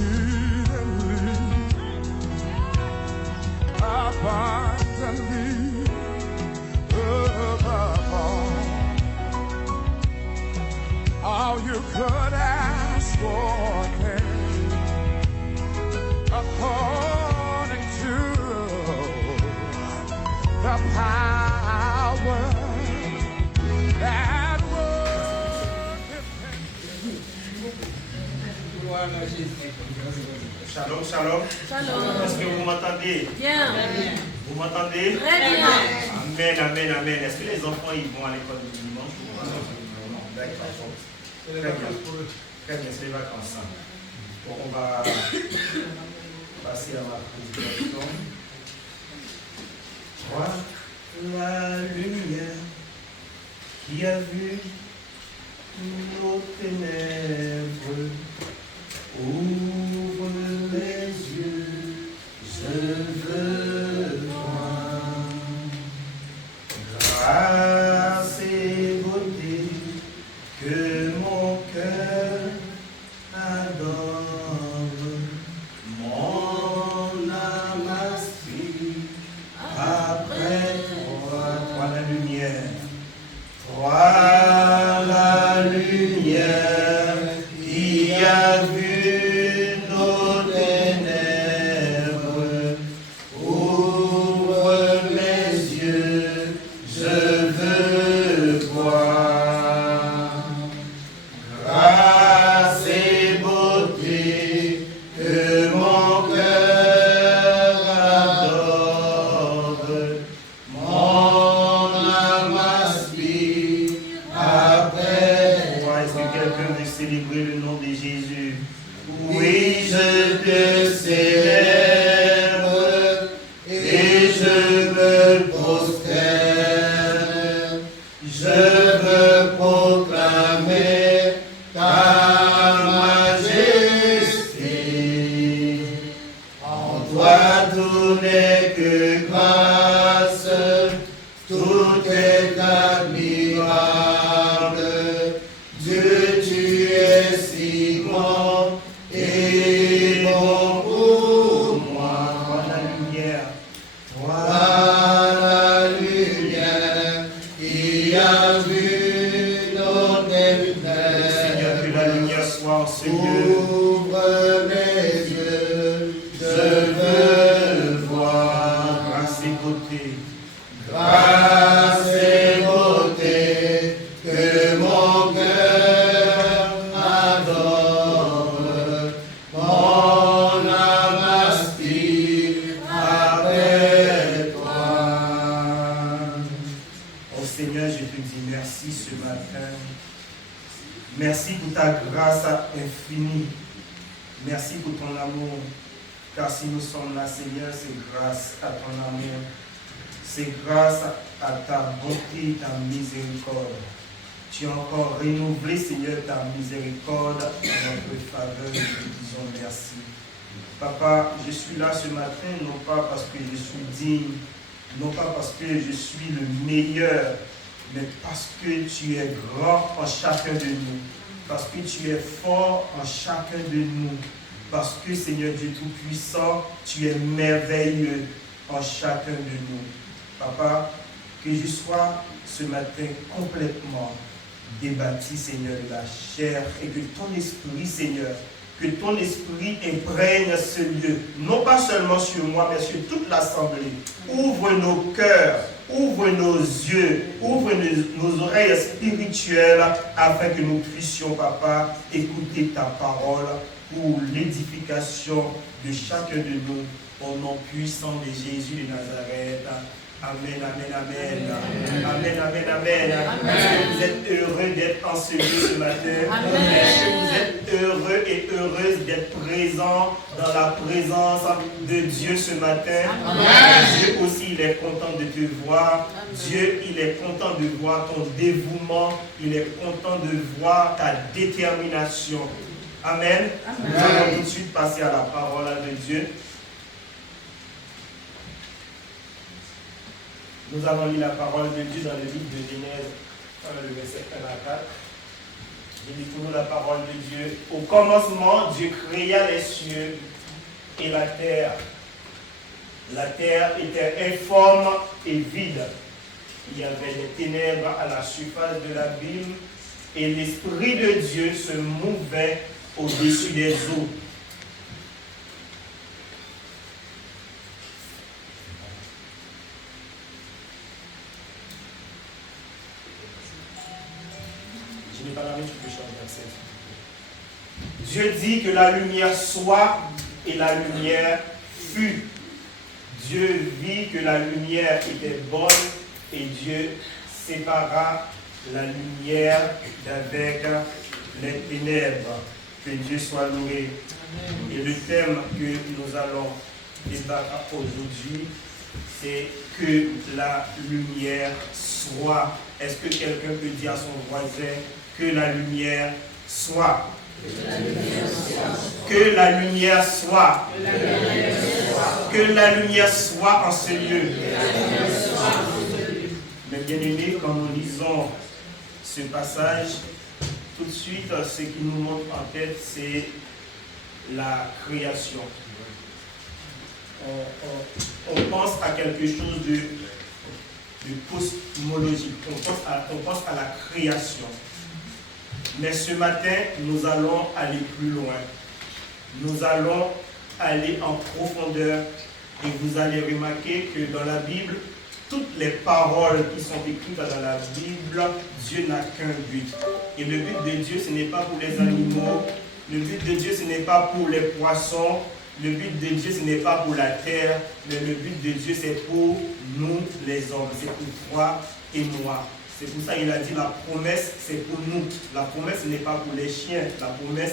exceedingly, abundantly, above all you could ask for, according to the power that worketh in me. Shalom, shalom. Shalom. Est-ce que vous m'entendez? Bien. Vous m'entendez? Très bien. Amen, amen, amen. Est-ce que les enfants ils vont à l'école du dimanche? D'accord. Très bien. Très bien, c'est les vacances. Donc on va passer à ma prédication. Toi, la lumière qui a vu nos ténèbres, ouvre les yeux, je veux voir. Grâce et beauté que mon cœur adore, mon âme aspire après toi, toi la lumière, toi la lumière qui a vu nos ténèbres, ouvre mes yeux, je veux voir. Grâce et beauté que mon cœur adore, mon âme aspire après toi. Est-ce que quelqu'un veut célébrer le nom de Jésus? Oui, je te célèbre et je me prosterne. Je veux proclamer ta majesté. En toi tout n'est que grâce, tout est admirable. Dieu, tu es si grand et bon pour moi. Toi la lumière, toi la lumière qui a vu nos ténèbres. Seigneur, que la lumière soit en ce lieu. Ouvre mes yeux, je veux voir. Grâce et beauté. Grâce et beauté que mon cœur adore, mon âme aspire après toi. Oh Seigneur, je te dis merci ce matin. Merci pour ta grâce infinie. Merci pour ton amour. Car si nous sommes là, Seigneur, c'est grâce à ton amour. C'est grâce à ta bonté, ta miséricorde. Tu as encore renouvelé, Seigneur, ta miséricorde en notre faveur. Nous te disons merci. Papa, je suis là ce matin, non pas parce que je suis digne, non pas parce que je suis le meilleur, mais parce que tu es grand en chacun de nous, parce que tu es fort en chacun de nous, parce que, Seigneur Dieu Tout-Puissant, tu es merveilleux en chacun de nous. Papa, que je sois ce matin complètement débattu, Seigneur, de la chair, et que ton esprit, Seigneur, que ton esprit imprègne ce lieu, non pas seulement sur moi, mais sur toute l'assemblée. Ouvre nos cœurs, ouvre nos yeux, ouvre nos oreilles spirituelles, afin que nous puissions, Papa, écouter ta parole pour l'édification de chacun de nous, au nom puissant de Jésus de Nazareth. Amen, amen, amen. Amen, amen, amen. Est-ce que vous êtes heureux d'être en ce lieu ce matin? Est-ce que vous êtes heureux et heureuse d'être présent dans la présence de Dieu ce matin? Dieu aussi, il est content de te voir. Dieu, il est content de voir ton dévouement. Il est content de voir ta détermination. Amen. Nous allons tout de suite passer à la parole de Dieu. Nous allons lire la parole de Dieu dans le livre de Genèse, le verset 1 à 4. Je lis pour nous la parole de Dieu. Au commencement, Dieu créa les cieux et la terre. La terre était informe et vide. Il y avait des ténèbres à la surface de l'abîme et l'Esprit de Dieu se mouvait au-dessus des eaux. Je n'ai pas la main, tu peux changer verset. Dieu dit que la lumière soit et la lumière fut. Dieu vit que la lumière était bonne et Dieu sépara la lumière d'avec les ténèbres. Que Dieu soit loué. Et le thème que nous allons débattre aujourd'hui, c'est que la lumière soit. Est-ce que quelqu'un peut dire à son voisin que la lumière soit? Que la lumière soit. Que la lumière soit en ce lieu. Mais bien aimés, quand nous lisons ce passage, tout de suite, ce qui nous monte en tête, c'est la création. On pense à quelque chose de cosmologique. On pense à la création. Mais ce matin, nous allons aller plus loin. Nous allons aller en profondeur et vous allez remarquer que dans la Bible, toutes les paroles qui sont écrites dans la Bible, Dieu n'a qu'un but. Et le but de Dieu, ce n'est pas pour les animaux. Le but de Dieu, ce n'est pas pour les poissons. Le but de Dieu, ce n'est pas pour la terre. Mais le but de Dieu, c'est pour nous, les hommes. C'est pour toi et moi. C'est pour ça qu'il a dit la promesse, c'est pour nous. La promesse, ce n'est pas pour les chiens. La promesse,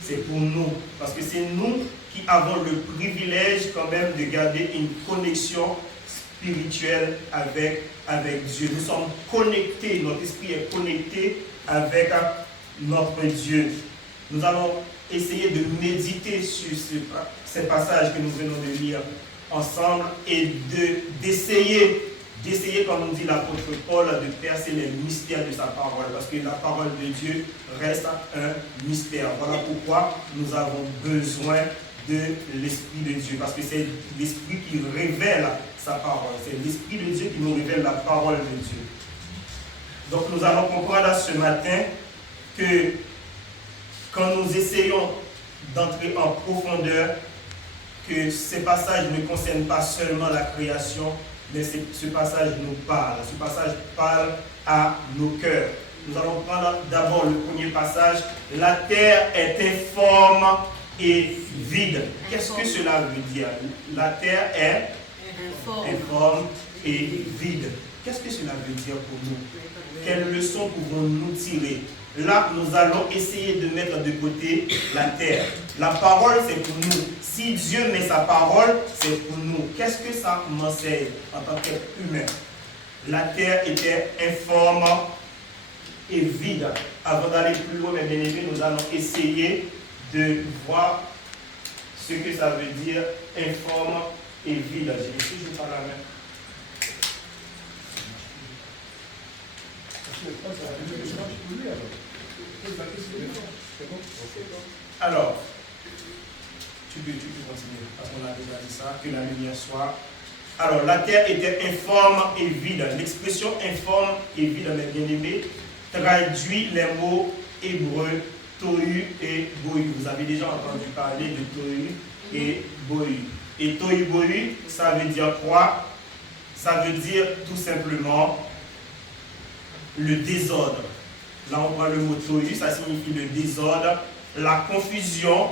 c'est pour nous. Parce que c'est nous qui avons le privilège quand même de garder une connexion spirituelle avec Dieu. Nous sommes connectés, notre esprit est connecté avec notre Dieu. Nous allons essayer de méditer sur ces passages que nous venons de lire ensemble et d'essayer, comme nous dit l'apôtre Paul, de percer les mystères de sa parole, parce que la parole de Dieu reste un mystère. Voilà pourquoi nous avons besoin de l'Esprit de Dieu, parce que c'est l'Esprit qui révèle sa parole. C'est l'Esprit de Dieu qui nous révèle la parole de Dieu. Donc nous allons comprendre ce matin que quand nous essayons d'entrer en profondeur, que ces passages ne concernent pas seulement la création, mais ce passage nous parle. Ce passage parle à nos cœurs. Nous allons prendre d'abord le premier passage. La terre est informe et vide. Qu'est-ce que cela veut dire? La terre est informe et vide. Qu'est-ce que cela veut dire pour nous? Quelles leçons pouvons-nous tirer? Là, nous allons essayer de mettre de côté la terre. La parole, c'est pour nous. Si Dieu met sa parole, c'est pour nous. Qu'est-ce que ça m'enseigne en tant qu'être humain? La terre était informe et vide. Avant d'aller plus loin, mes bien-aimés, nous allons essayer de voir ce que ça veut dire informe et vide. Je vais toujours par la main. Alors, tu peux continuer, parce qu'on a déjà dit ça, que la lumière soit. Alors, la terre était informe et vide. L'expression informe et vide, mes bien-aimés, traduit les mots hébreux tohu et bohu. Vous avez déjà entendu parler de tohu et bohu. Et tohu bohu, ça veut dire quoi? Ça veut dire tout simplement le désordre. Là, on voit le mot tohu, ça signifie le désordre, la confusion,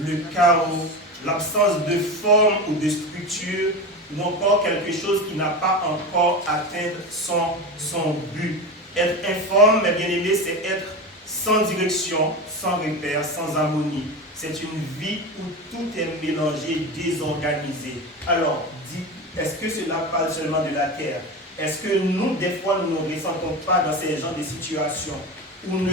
le chaos, l'absence de forme ou de structure, ou encore quelque chose qui n'a pas encore atteint son but. Être informe, mes bien-aimés, c'est être sans direction, sans repère, sans harmonie. C'est une vie où tout est mélangé, désorganisé. Alors, est-ce que cela parle seulement de la terre? Est-ce que nous, des fois, nous ne ressentons pas dans ces genres de situations où nous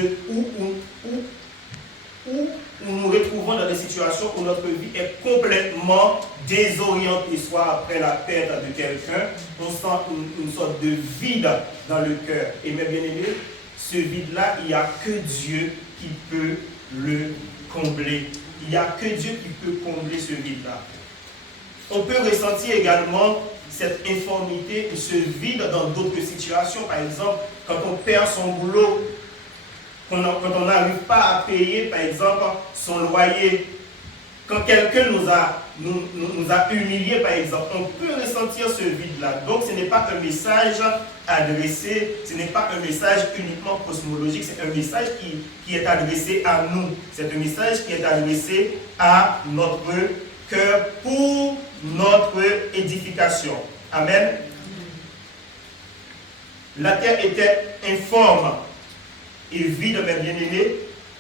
nous retrouvons dans des situations où notre vie est complètement désorientée, soit après la perte de quelqu'un, on sent une sorte de vide dans le cœur. Et mes bien-aimés, ce vide-là, il n'y a que Dieu qui peut le combler. Il n'y a que Dieu qui peut combler ce vide-là. On peut ressentir également cette informité ou ce vide dans d'autres situations. Par exemple, quand on perd son boulot, quand on n'arrive pas à payer, par exemple, son loyer, quand quelqu'un nous a humiliés, par exemple, on peut ressentir ce vide-là. Donc, ce n'est pas un message adressé, ce n'est pas un message uniquement cosmologique, c'est un message qui est adressé à nous. C'est un message qui est adressé à notre cœur pour notre édification. Amen. La terre était informe et vide, mes bien-aimés,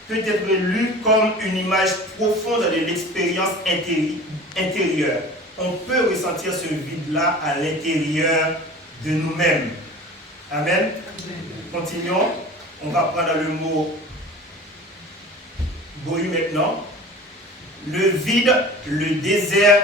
peut être lu comme une image profonde de l'expérience intérieure. On peut ressentir ce vide-là à l'intérieur de nous-mêmes. Amen. Continuons. On va prendre le mot bohu maintenant. Le vide, le désert,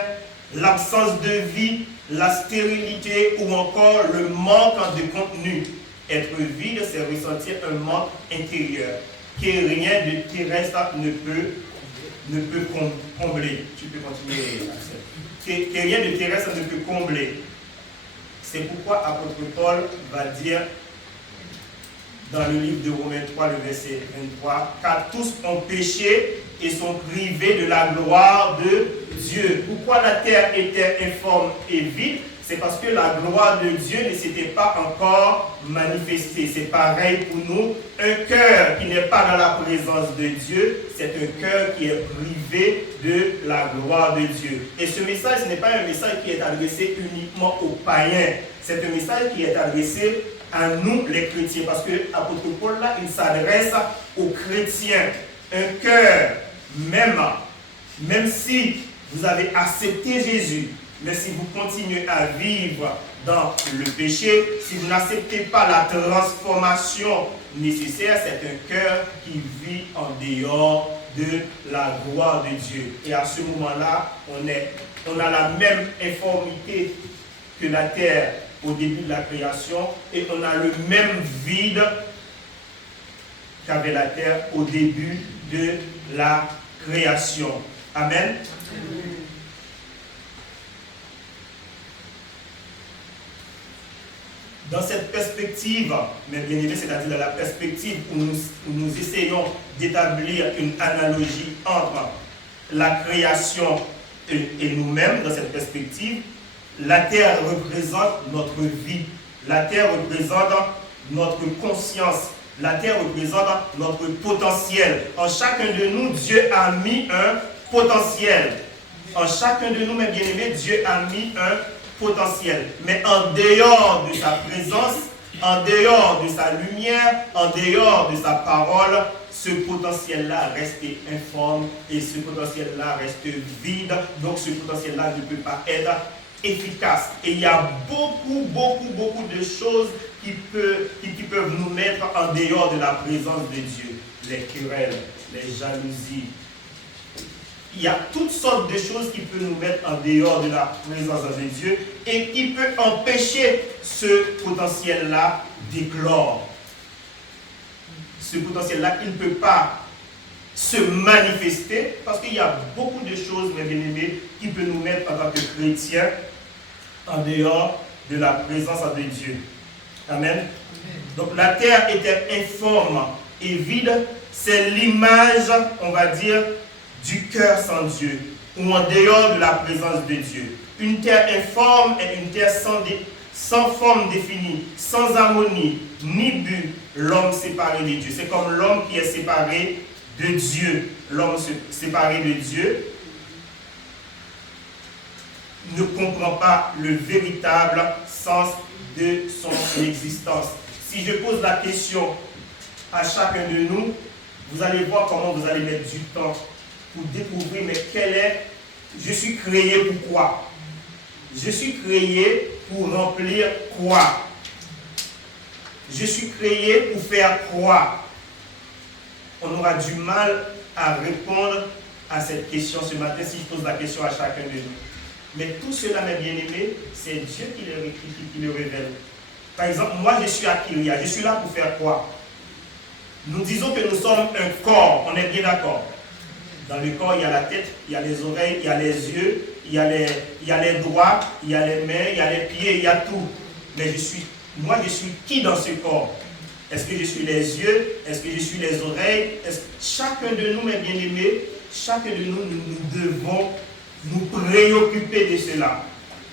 l'absence de vie, la stérilité ou encore le manque de contenu. Être vide, c'est ressentir un manque intérieur que rien de terrestre ne peut combler. Tu peux continuer, Axel. Que rien de terrestre ne peut combler. C'est pourquoi l'apôtre Paul va dire dans le livre de Romains 3, le verset 23, car tous ont péché et sont privés de la gloire de Dieu. Pourquoi la terre était informe et vide? C'est parce que la gloire de Dieu ne s'était pas encore manifestée. C'est pareil pour nous. Un cœur qui n'est pas dans la présence de Dieu, c'est un cœur qui est privé de la gloire de Dieu. Et ce message, ce n'est pas un message qui est adressé uniquement aux païens. C'est un message qui est adressé à nous, les chrétiens. Parce que l'apôtre Paul, là, il s'adresse aux chrétiens. Un cœur, même si vous avez accepté Jésus, mais si vous continuez à vivre dans le péché, si vous n'acceptez pas la transformation nécessaire, c'est un cœur qui vit en dehors de la gloire de Dieu. Et à ce moment-là, on a la même informité que la terre au début de la création et on a le même vide qu'avait la terre au début de la création. Amen. Dans cette perspective, mes bien-aimés, c'est-à-dire dans la perspective où nous essayons d'établir une analogie entre la création et nous-mêmes, dans cette perspective, la terre représente notre vie, la terre représente notre conscience, la terre représente notre potentiel. En chacun de nous, Dieu a mis un potentiel. En chacun de nous, mes bien-aimés, Dieu a mis un potentiel. Mais en dehors de sa présence, en dehors de sa lumière, en dehors de sa parole, ce potentiel-là reste informe et ce potentiel-là reste vide. Donc ce potentiel-là ne peut pas être efficace. Et il y a beaucoup de choses qui peuvent nous mettre en dehors de la présence de Dieu. Les querelles, les jalousies. Il y a toutes sortes de choses qui peuvent nous mettre en dehors de la présence de Dieu et qui peut empêcher ce potentiel-là d'éclore. Ce potentiel-là, il ne peut pas se manifester parce qu'il y a beaucoup de choses, mes bien-aimés, qui peuvent nous mettre en tant que chrétiens en dehors de la présence de Dieu. Amen. Donc la terre était informe et vide. C'est l'image, on va dire, du cœur sans Dieu, ou en dehors de la présence de Dieu. Une terre informe est une terre sans forme définie, sans harmonie, ni but, l'homme séparé de Dieu. C'est comme l'homme qui est séparé de Dieu. L'homme séparé de Dieu ne comprend pas le véritable sens de son existence. Si je pose la question à chacun de nous, vous allez voir comment vous allez mettre du temps pour découvrir, mais je suis créé pour quoi? Je suis créé pour remplir quoi? Je suis créé pour faire quoi? On aura du mal à répondre à cette question ce matin si je pose la question à chacun de nous. Mais tout cela, mes bien-aimés, c'est Dieu qui le révèle. Par exemple, moi je suis à Kyria, je suis là pour faire quoi? Nous disons que nous sommes un corps, on est bien d'accord. Dans le corps, il y a la tête, il y a les oreilles, il y a les yeux, il y a les doigts, il y a les mains, il y a les pieds, il y a tout. Mais moi je suis qui dans ce corps? Est-ce que je suis les yeux? Est-ce que je suis les oreilles? Chacun de nous, mes bien-aimés, chacun de nous, nous devons nous préoccuper de cela.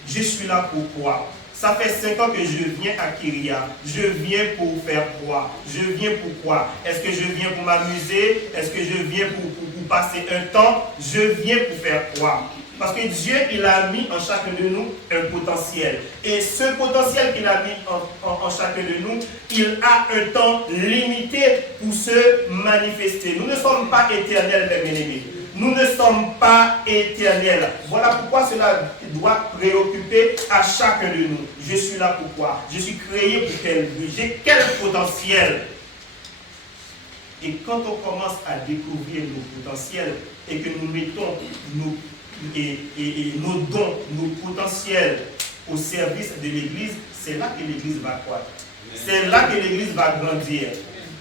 Je suis là pourquoi? Ça fait 5 ans que je viens à Kyria. Je viens pour faire quoi? Je viens pourquoi? Est-ce que je viens pour m'amuser? Est-ce que je viens pour passer un temps? Je viens pour faire quoi? Parce que Dieu, il a mis en chacun de nous un potentiel. Et ce potentiel qu'il a mis en chacun de nous, il a un temps limité pour se manifester. Nous ne sommes pas éternels, mes bien-aimés. Nous ne sommes pas éternels. Voilà pourquoi cela doit préoccuper à chacun de nous. Je suis là pourquoi? Je suis créé pour quel but? J'ai quel potentiel? Et quand on commence à découvrir nos potentiels et que nous mettons nos dons, nos potentiels au service de l'Église, c'est là que l'Église va croître. C'est là que l'Église va grandir.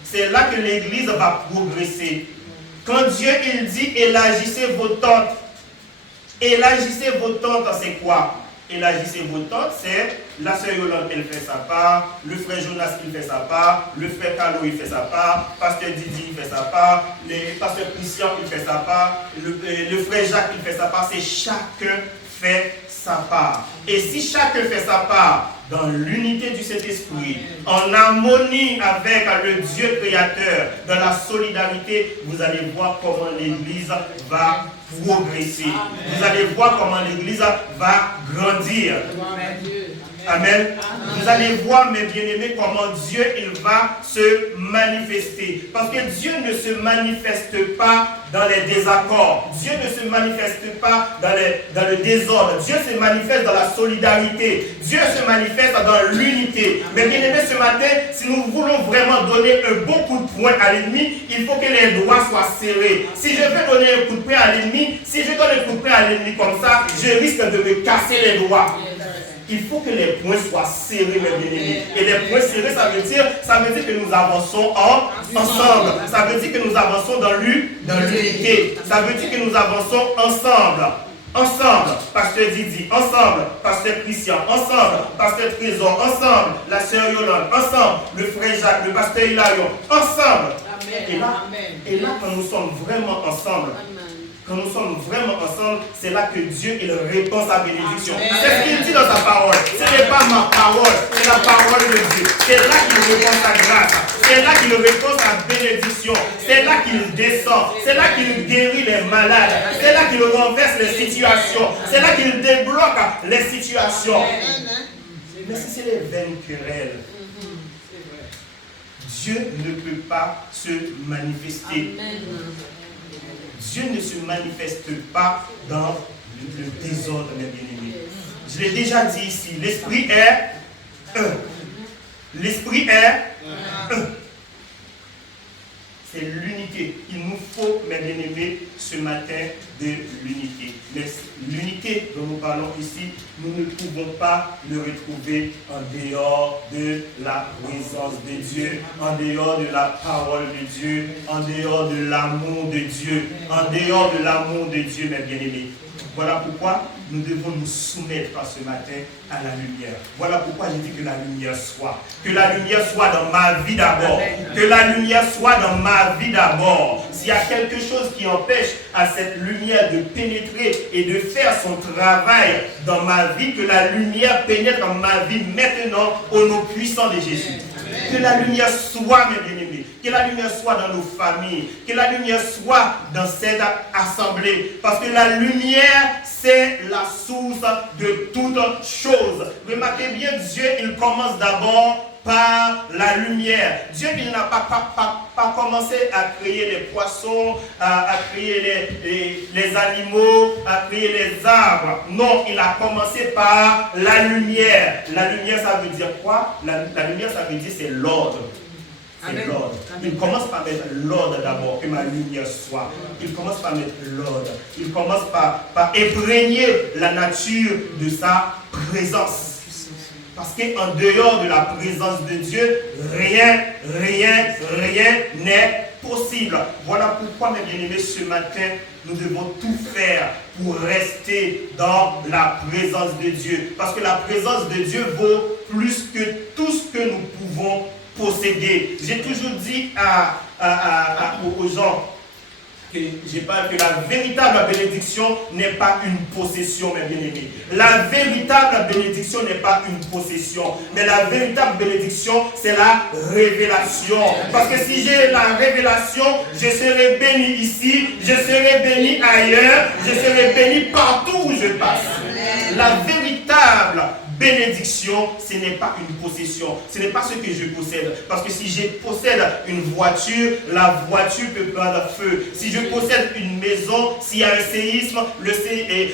C'est là que l'Église va progresser. Quand Dieu il dit élargissez vos tentes, c'est quoi? Élargissez vos tentes, c'est la sœur Yolande, elle fait sa part, le frère Jonas, il fait sa part, le frère Carlo, il fait sa part, pasteur Didi, il fait sa part, le pasteur Christian, il fait sa part, le frère Jacques, il fait sa part. C'est chacun fait sa part. Et si chacun fait sa part dans l'unité du Saint-Esprit, en harmonie avec le Dieu créateur, dans la solidarité, vous allez voir comment l'Église va progresser. Vous allez voir comment l'Église va grandir. Amen. Vous allez voir, mes bien-aimés, comment Dieu il va se manifester. Parce que Dieu ne se manifeste pas dans les désaccords. Dieu ne se manifeste pas dans le désordre. Dieu se manifeste dans la solidarité. Dieu se manifeste dans l'unité. Mes bien-aimés, ce matin, si nous voulons vraiment donner un bon coup de poing à l'ennemi, il faut que les doigts soient serrés. Si je veux donner un coup de poing à l'ennemi, si je donne un coup de poing à l'ennemi comme ça, je risque de me casser les doigts. Il faut que les poings soient serrés, mes bien-aimés. Et les poings serrés, ça veut dire que nous avançons ensemble. Ça veut dire que nous avançons dans l'unité. Ça veut dire que nous avançons ensemble. Ensemble, pasteur Didi, ensemble, pasteur Christian, ensemble, pasteur Trésor, ensemble, la sœur Yolande, ensemble, le frère Jacques, le pasteur Hilarion, ensemble. Et là, quand nous sommes vraiment ensemble, c'est là que Dieu il répand sa bénédiction. C'est ce qu'il dit dans sa parole. Ce n'est pas ma parole, c'est la parole de Dieu. C'est là qu'il répand sa grâce. C'est là qu'il répand sa bénédiction. C'est là qu'il descend. C'est là qu'il guérit les malades. C'est là qu'il renverse les situations. C'est là qu'il débloque les situations. Mais si c'est les vaines querelles, Dieu ne peut pas se manifester. Dieu ne se manifeste pas dans le désordre, mes bien-aimés. Je l'ai déjà dit ici, l'esprit est un. L'esprit est un. C'est l'unité. Il nous faut, mes bien-aimés, ce matin de l'unité. Mais l'unité dont nous parlons ici, nous ne pouvons pas le retrouver en dehors de la présence de Dieu, en dehors de la parole de Dieu, en dehors de l'amour de Dieu, en dehors de l'amour de Dieu, mes bien-aimés. Voilà pourquoi nous devons nous soumettre ce matin à la lumière. Voilà pourquoi je dis que la lumière soit. Que la lumière soit dans ma vie d'abord. Que la lumière soit dans ma vie d'abord. S'il y a quelque chose qui empêche à cette lumière de pénétrer et de faire son travail dans ma vie, que la lumière pénètre dans ma vie maintenant au nom puissant de Jésus. Que la lumière soit, mes bien-aimés, que la lumière soit dans nos familles, que la lumière soit dans cette assemblée. Parce que la lumière, c'est la source de toutes choses. Remarquez bien, Dieu, il commence d'abord par la lumière. Dieu, il n'a pas commencé à créer les poissons, à créer les animaux, à créer les arbres. Non, il a commencé par la lumière. La lumière, ça veut dire quoi? La lumière, ça veut dire c'est l'ordre. C'est l'ordre. Il commence par mettre l'ordre d'abord, que ma lumière soit. Il commence par mettre l'ordre. Il commence par imprégner la nature de sa présence. Parce qu'en dehors de la présence de Dieu, rien n'est possible. Voilà pourquoi, mes bien-aimés, ce matin, nous devons tout faire pour rester dans la présence de Dieu. Parce que la présence de Dieu vaut plus que tout ce que nous pouvons posséder. J'ai toujours dit aux gens que la véritable bénédiction n'est pas une possession, mes bien-aimés. La véritable bénédiction n'est pas une possession, mais la véritable bénédiction, c'est la révélation. Parce que si j'ai la révélation, je serai béni ici, je serai béni ailleurs, je serai béni partout où je passe. La véritable bénédiction, ce n'est pas une possession, ce n'est pas ce que je possède. Parce que si je possède une voiture, la voiture peut prendre feu. Si je possède une maison, s'il y a un séisme,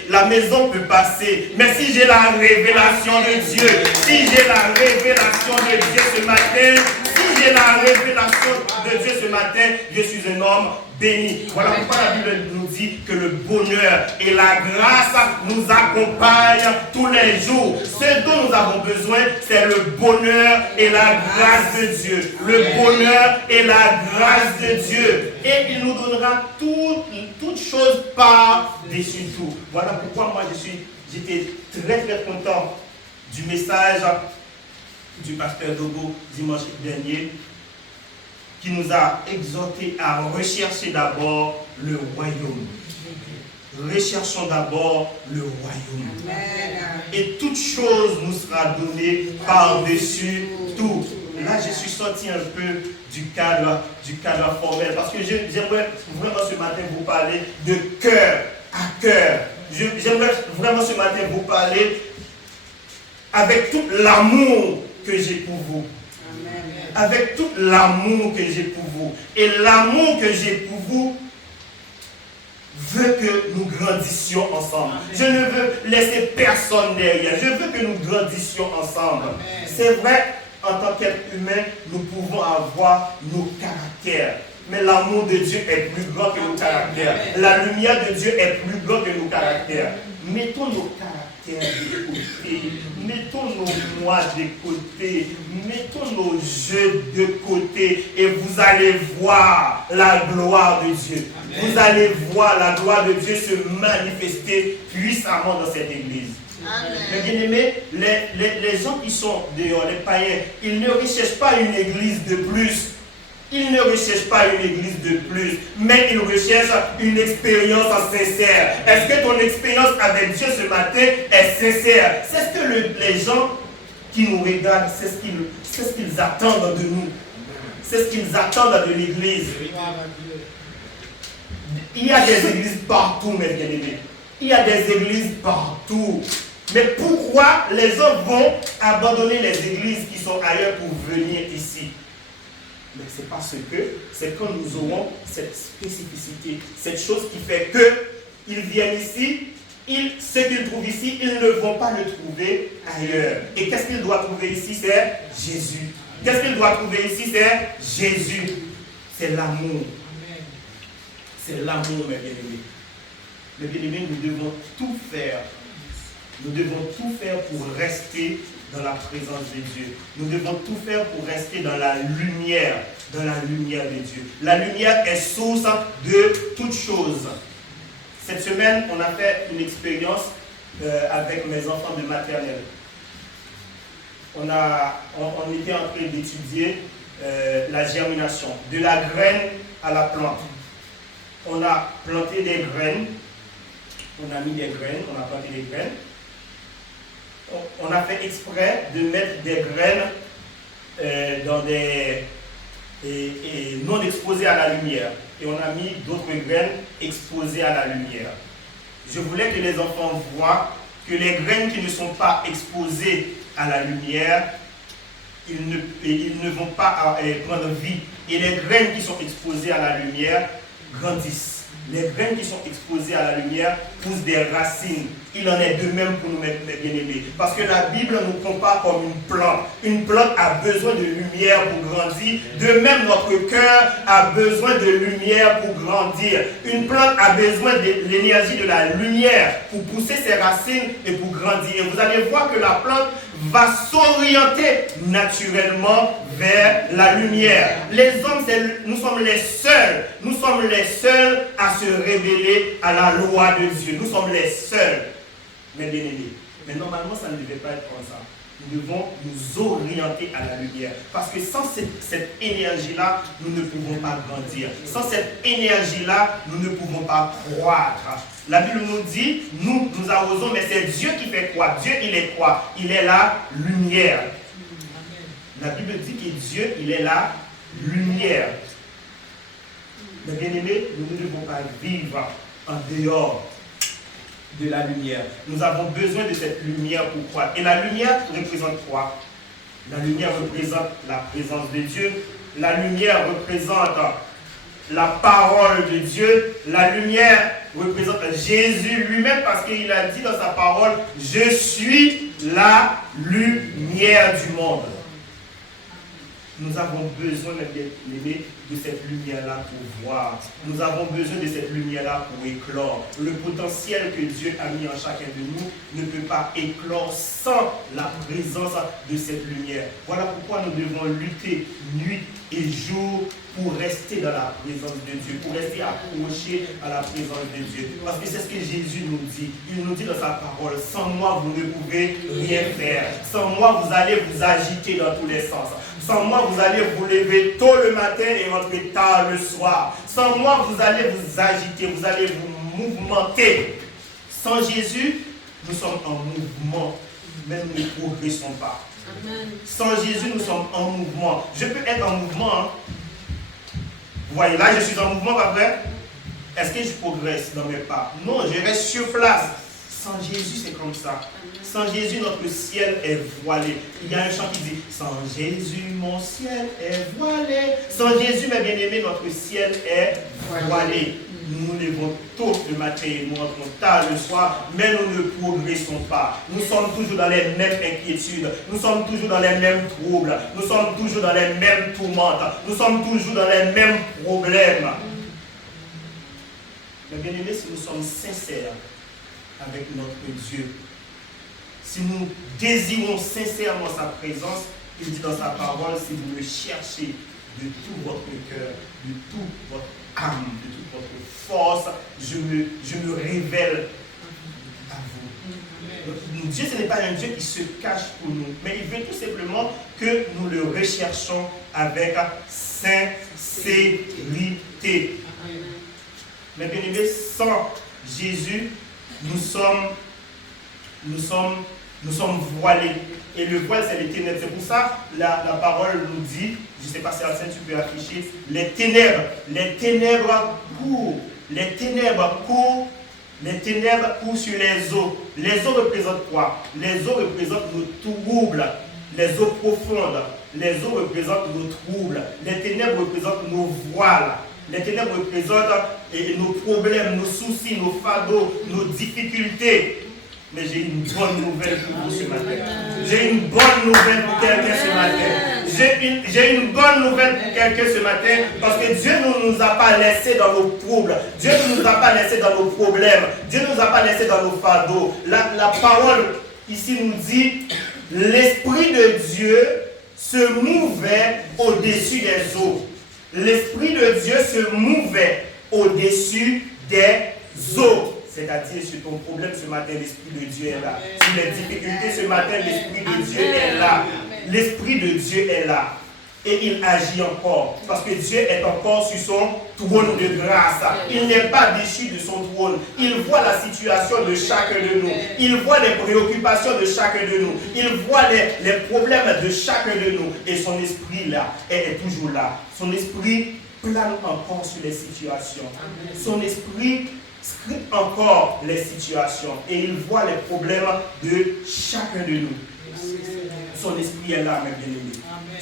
la maison peut passer. Mais si j'ai la révélation de Dieu, si j'ai la révélation de Dieu ce matin, si j'ai la révélation de Dieu ce matin, je suis un homme béni. Voilà pourquoi la Bible nous dit que le bonheur et la grâce nous accompagnent tous les jours. Ce dont nous avons besoin, c'est le bonheur et la grâce de Dieu. Le bonheur et la grâce de Dieu. Et il nous donnera toutes choses par-dessus tout. Voilà pourquoi moi j'étais très très content du message du pasteur Dogo dimanche dernier, qui nous a exhorté à rechercher d'abord le royaume. Recherchons d'abord le royaume. Amen. Et toute chose nous sera donnée par-dessus tout. Là, je suis sorti un peu du cadre formel, parce que j'aimerais vraiment ce matin vous parler de cœur à cœur. J'aimerais vraiment ce matin vous parler avec tout l'amour que j'ai pour vous. Avec tout l'amour que j'ai pour vous. Et l'amour que j'ai pour vous veut que nous grandissions ensemble. Je ne veux laisser personne derrière. Je veux que nous grandissions ensemble. C'est vrai, en tant qu'être humain, nous pouvons avoir nos caractères. Mais l'amour de Dieu est plus grand que nos caractères. La lumière de Dieu est plus grande que nos caractères. Mettons nos caractères de côté, mettons nos moi de côté, mettons nos jeux de côté et vous allez voir la gloire de Dieu. Amen. Vous allez voir la gloire de Dieu se manifester puissamment dans cette église. Mais bien aimé, les gens qui sont dehors, les païens, ils ne recherchent pas une église de plus. Ils ne recherchent pas une église de plus, mais ils recherchent une expérience sincère. Est-ce que ton expérience avec Dieu ce matin est sincère? C'est ce que les gens qui nous regardent, c'est ce qu'ils attendent de nous. C'est ce qu'ils attendent de l'église. Il y a des églises partout, mes bien-aimés. Il y a des églises partout. Mais pourquoi les gens vont abandonner les églises qui sont ailleurs pour venir ici? Mais c'est parce que c'est quand nous aurons cette spécificité, cette chose qui fait qu'ils viennent ici, ce qu'ils trouvent ici, ils ne vont pas le trouver ailleurs. Et qu'est-ce qu'ils doivent trouver ici? C'est Jésus. Qu'est-ce qu'ils doivent trouver ici? C'est Jésus. C'est l'amour. C'est l'amour, mes bien-aimés. Mes bien-aimés, nous devons tout faire. Nous devons tout faire pour rester dans la présence de Dieu. Nous devons tout faire pour rester dans la lumière de Dieu. La lumière est source de toutes choses. Cette semaine, on a fait une expérience avec mes enfants de maternelle. On était en train d'étudier la germination, de la graine à la plante. On a planté des graines, on a mis des graines, on a planté des graines. On a fait exprès de mettre des graines dans des non exposées à la lumière. Et on a mis d'autres graines exposées à la lumière. Je voulais que les enfants voient que les graines qui ne sont pas exposées à la lumière, ils ne vont pas prendre vie. Et les graines qui sont exposées à la lumière grandissent. Les graines qui sont exposées à la lumière poussent des racines. Il en est de même pour nous, mes bien-aimés. Parce que la Bible nous compare comme une plante. Une plante a besoin de lumière pour grandir. De même, notre cœur a besoin de lumière pour grandir. Une plante a besoin de l'énergie de la lumière pour pousser ses racines et pour grandir. Et vous allez voir que la plante va s'orienter naturellement vers la lumière. Les hommes, nous sommes les seuls à se révéler à la loi de Dieu. Nous sommes les seuls, mes bien-aimés. Mais normalement, ça ne devait pas être comme ça. Nous devons nous orienter à la lumière. Parce que sans cette énergie-là, nous ne pouvons pas grandir. Sans cette énergie-là, nous ne pouvons pas croître. La Bible nous dit, nous arrosons, mais c'est Dieu qui fait quoi? Dieu, il est quoi? Il est la lumière. La Bible dit que Dieu, il est la lumière. Mais bien aimés, nous ne devons pas vivre en dehors de la lumière. Nous avons besoin de cette lumière pour croire. Et la lumière représente quoi? La lumière représente la présence de Dieu. La lumière représente la parole de Dieu. La lumière représente Jésus lui-même parce qu'il a dit dans sa parole, je suis la lumière du monde. Nous avons besoin, de cette lumière-là pour voir. Nous avons besoin de cette lumière-là pour éclore. Le potentiel que Dieu a mis en chacun de nous ne peut pas éclore sans la présence de cette lumière. Voilà pourquoi nous devons lutter nuit et jour pour rester dans la présence de Dieu, pour rester accrochés à la présence de Dieu. Parce que c'est ce que Jésus nous dit. Il nous dit dans sa parole, sans moi vous ne pouvez rien faire. Sans moi vous allez vous agiter dans tous les sens. Sans moi vous allez vous lever tôt le matin et rentrer tard le soir. Sans moi vous allez vous agiter, vous allez vous mouvementer. Sans Jésus, nous sommes en mouvement, mais nous ne progressons pas. Amen. Sans Jésus, nous sommes en mouvement. Je peux être en mouvement. Hein? Vous voyez, là, je suis en mouvement, pas vrai? Est-ce que je progresse dans mes pas? Non, je reste sur place. Sans Jésus, c'est comme ça. Sans Jésus, notre ciel est voilé. Il y a un chant qui dit, sans Jésus, mon ciel est voilé. Sans Jésus, mes bien-aimés, notre ciel est voilé. Nous nous levons tôt le matin et nous rentrons tard le soir, mais nous ne progressons pas. Nous sommes toujours dans les mêmes inquiétudes, nous sommes toujours dans les mêmes troubles, nous sommes toujours dans les mêmes tourmentes, nous sommes toujours dans les mêmes problèmes. Mais bien aimés, si nous sommes sincères avec notre Dieu, si nous désirons sincèrement sa présence, il dit dans sa parole, si vous me cherchez de tout votre cœur, de toute votre âme, de toute votre force, je me révèle à vous. Dieu, ce n'est pas un Dieu qui se cache pour nous, mais il veut tout simplement que nous le recherchons avec sincérité. Mais bien aimés, sans Jésus, nous sommes voilés. Et le voile, c'est les ténèbres. C'est pour ça la parole nous dit, je ne sais pas si Arsène, tu peux afficher, les ténèbres courent. Les ténèbres courent sur les eaux. Les eaux représentent quoi? Les eaux représentent nos troubles, les eaux profondes. Les eaux représentent nos troubles. Les ténèbres représentent nos voiles. Les ténèbres représentent nos problèmes, nos soucis, nos fardeaux, nos difficultés. Mais j'ai une bonne nouvelle pour vous ce matin. J'ai une bonne nouvelle pour quelqu'un ce matin. J'ai une bonne nouvelle pour quelqu'un ce matin parce que Dieu ne nous a pas laissés dans nos troubles. Dieu ne nous a pas laissés dans nos problèmes. Dieu ne nous a pas laissés dans nos fardeaux. La parole ici nous dit, l'Esprit de Dieu se mouvait au-dessus des eaux. L'Esprit de Dieu se mouvait au-dessus des eaux. C'est-à-dire, sur ton problème ce matin, l'Esprit de Dieu est là. Sur les difficultés ce matin, l'Esprit de Dieu est là. L'Esprit de Dieu est là. Et il agit encore. Parce que Dieu est encore sur son trône de grâce. Il n'est pas déchu de son trône. Il voit la situation de chacun de nous. Il voit les préoccupations de chacun de nous. Il voit les problèmes de chacun de nous. Et son esprit là est toujours là. Son esprit plane encore sur les situations. Son esprit scrute encore les situations. Et il voit les problèmes de chacun de nous. Son esprit est là, mes bien-aimés.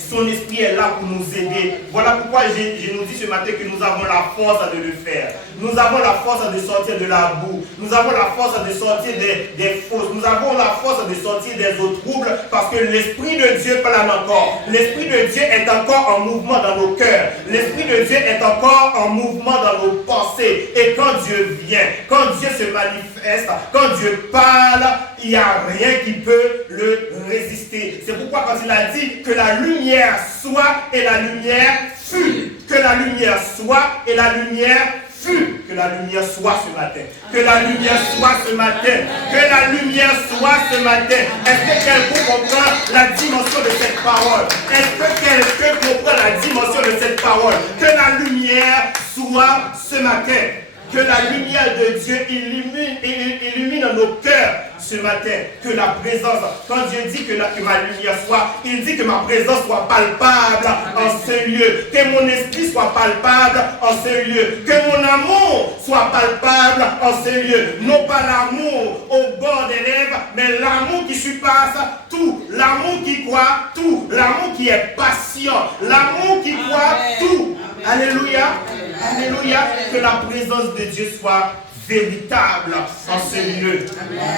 Son esprit est là pour nous aider. Voilà pourquoi je nous dis ce matin que nous avons la force de le faire. Nous avons la force de sortir de la boue. Nous avons la force de sortir des fausses. Nous avons la force de sortir des eaux troubles parce que l'Esprit de Dieu plane encore. L'Esprit de Dieu est encore en mouvement dans nos cœurs. L'Esprit de Dieu est encore en mouvement dans nos pensées. Et quand Dieu vient, quand Dieu se manifeste, manifeste, quand Dieu parle, il n'y a rien qui peut le résister. C'est pourquoi quand il a dit que la lumière soit et la lumière fut, que la lumière soit et la lumière fut, que la lumière soit ce matin, que la lumière soit ce matin, que la lumière soit ce matin. Est-ce que quelqu'un comprend la dimension de cette parole? Est-ce que quelqu'un comprend la dimension de cette parole? Que la lumière soit ce matin. Que la lumière de Dieu illumine nos cœurs ce matin. Que la présence, quand Dieu dit que ma lumière soit, il dit que ma présence soit palpable en ce lieu. Que mon esprit soit palpable en ce lieu. Que mon amour soit palpable en ce lieu. Non pas l'amour au bord des lèvres, mais l'amour qui surpasse tout. L'amour qui croit tout. L'amour qui est patient. L'amour qui croit tout. Alléluia. Alléluia. Que la présence de Dieu soit véritable en ce lieu.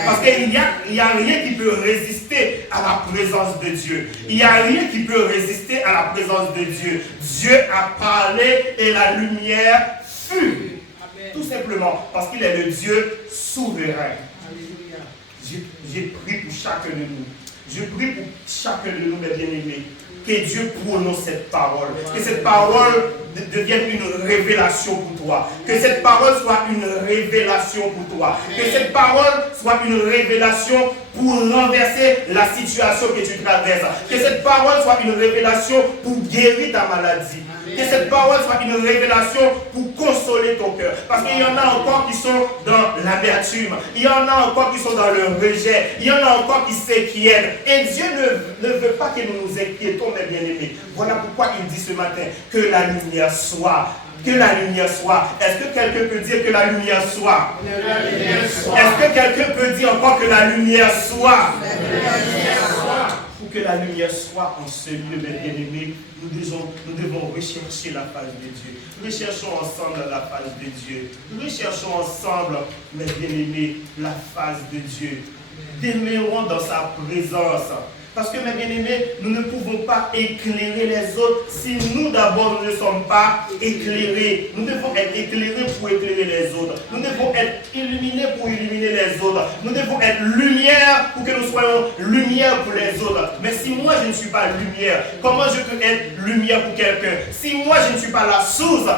Parce qu'il n'y a rien qui peut résister à la présence de Dieu. Il n'y a rien qui peut résister à la présence de Dieu. Dieu a parlé et la lumière fut. Tout simplement parce qu'il est le Dieu souverain. J'ai prié pour chacun de nous. Je prie pour chacun de nous, mes bien-aimés. Que Dieu prononce cette parole. Que cette parole devienne une révélation pour toi. Que cette parole soit une révélation pour toi. Que cette parole soit une révélation pour renverser la situation que tu traverses. Que cette parole soit une révélation pour guérir ta maladie. Que cette parole soit une révélation pour consoler ton cœur. Parce qu'il y en a encore qui sont dans l'amertume. Il y en a encore qui sont dans le rejet. Il y en a encore qui s'inquiètent. Et Dieu ne veut pas que nous nous inquiétons, mes bien-aimés. Voilà pourquoi il dit ce matin que la lumière soit. Que la lumière soit. Est-ce que quelqu'un peut dire que la lumière soit? Est-ce que quelqu'un peut dire encore que la lumière soit? Pour que la lumière soit en ce lieu, mes bien-aimés, nous devons rechercher la face de Dieu. Recherchons ensemble la face de Dieu. Recherchons ensemble, mes bien-aimés, la face de Dieu. Demeurons dans sa présence. Parce que, mes bien-aimés, nous ne pouvons pas éclairer les autres si nous d'abord nous ne sommes pas éclairés. Nous devons être éclairés pour éclairer les autres. Nous devons être illuminés pour illuminer les autres. Nous devons être lumière pour que nous soyons lumière pour les autres. Mais si moi je ne suis pas lumière, comment je peux être lumière pour quelqu'un? Si moi je ne suis pas la source,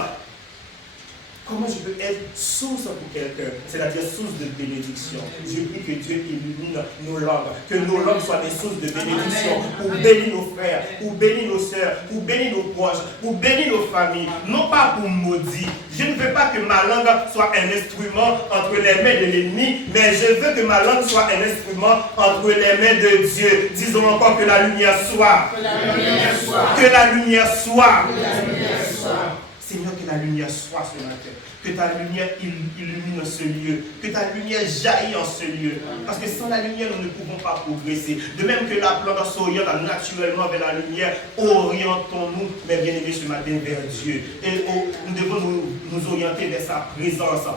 comment je peux être source pour quelqu'un? C'est-à-dire source de bénédiction. Je prie que Dieu illumine nos langues. Que nos langues soient des sources de bénédiction pour bénir nos frères, pour bénir nos sœurs, pour bénir nos proches, pour bénir nos familles. Non pas pour maudire. Je ne veux pas que ma langue soit un instrument entre les mains de l'ennemi, mais je veux que ma langue soit un instrument entre les mains de Dieu. Disons encore que la lumière soit. Que la lumière soit. Que la lumière soit. Que la lumière soit. Seigneur, que la lumière soit ce matin. Que ta lumière illumine ce lieu. Que ta lumière jaillit en ce lieu. Parce que sans la lumière, nous ne pouvons pas progresser. De même que la plante s'oriente naturellement vers la lumière, orientons-nous, mes bien-aimés, ce matin vers Dieu. Et nous devons nous orienter vers sa présence.